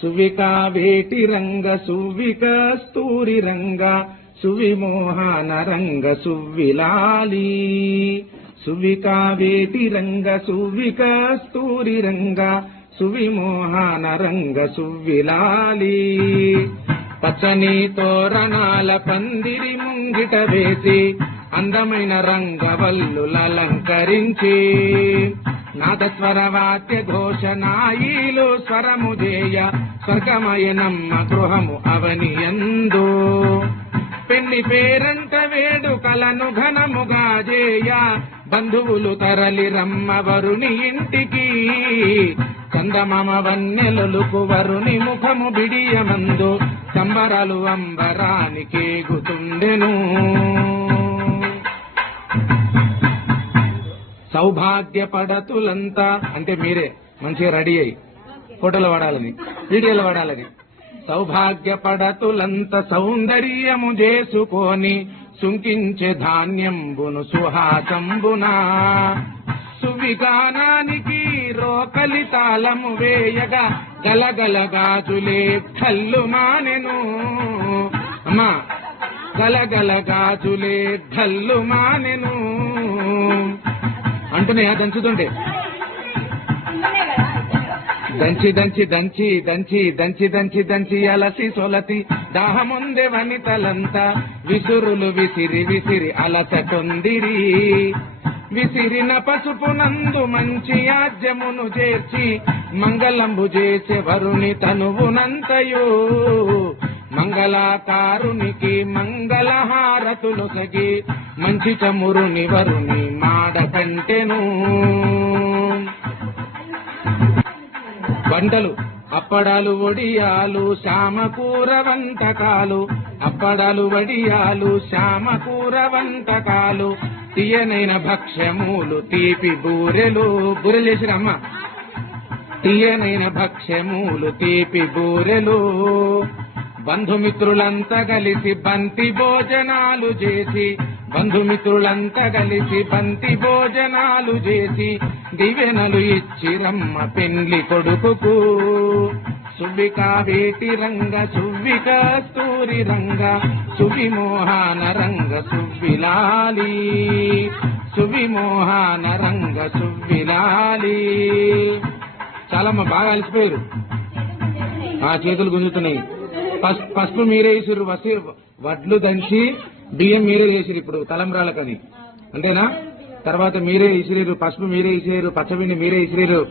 సువికా వేటి రంగ సువిక స్తూరి రంగ సువిమోహన రంగ సువిలాలి సువికా వేటి రంగ సువిక స్తూరి రంగ సువిమోహన రంగ సువిలాలి పచ్చని తోరణాల పందిరి ముంగిట వేసి అందమైన రంగవల్లులలంకరించి నాదస్వర వాద్య ఘోషనాయిలు స్వరము జేయ స్వర్గమయనమ్మ గృహము అవనియందు పెళ్లి పేరంట వేడుకలను ఘనముగా జేయ బంధువులు తరలి రమ్మ వరుని ఇంటికి చందమామ వన్యలొలుకు వరుని ముఖము బిడియమందు సంబరాలు అంబరానికి గుతుండెను సౌభాగ్య పడతులంతా అంటే మీరే మంచిగా రెడీ అయ్యి ఫోటోలు పడాలని వీడియోలు పడాలని సౌభాగ్య పడతులంత సౌందర్యము చేసుకొని సుంకించే ధాన్యంబును సుహాసంబునా సువిగానానికి రోకలి తాళము వేయగా గలగల గాజులే ఢల్లు మానెను అమ్మా గలగల గాజులే ఢల్లు మానెను అంటున్నాయా దంచుతుంటే దంచి దంచి దంచి దంచి దంచి దంచి దంచి అలసి సొలతి దాహముందే వనితలంతా విసురులు విసిరి విసిరి అలస కొందిరి విసిరిన పసుపునందు మంచి యాజ్యమును చేర్చి మంగళంబు చేసే వరుని తనువునంతయు మంగళాకారునికి మంగళహారతులు సగి మంచి చమురుని వరుని మాడ కంటెను వంటలు అప్పడాలు వడియాలు శామకూర వంటకాలు అప్పడాలు వడియాలు శామకూర వంటకాలు తీయనైన భక్ష్యములు తీపి బూరెలు బూరెలు చేసిరమ్మ తీయనైన భక్ష్యములు తీపి బూరెలు బంధుమిత్రులంతా కలిసి బంతి భోజనాలు చేసి బంధుమిత్రులంతా కలిసి బంతి భోజనాలు చేసి దివెనలు ఇచ్చిరమ్మ పెండ్లి కొడుకుకు సువికా వేటి రంగ సువిక స్తూరి రంగ సువిమోహన రంగ సువిలాలి సువిమోహన రంగ సువిలాలి చాలా బాగా అలసిపోయారు ఆ చేతులు గుంజుతున్నాయి పసుపు మీరే వేసిర్రు వడ్లు దంచి బియ్యం మీరే చేసిరు ఇప్పుడు తలంబ్రాలకని అంతేనా తర్వాత మీరే ఇసిరేరు పసుపు మీరే ఇసిరేరు పచ్చపిండి మీరే ఇసిరేరు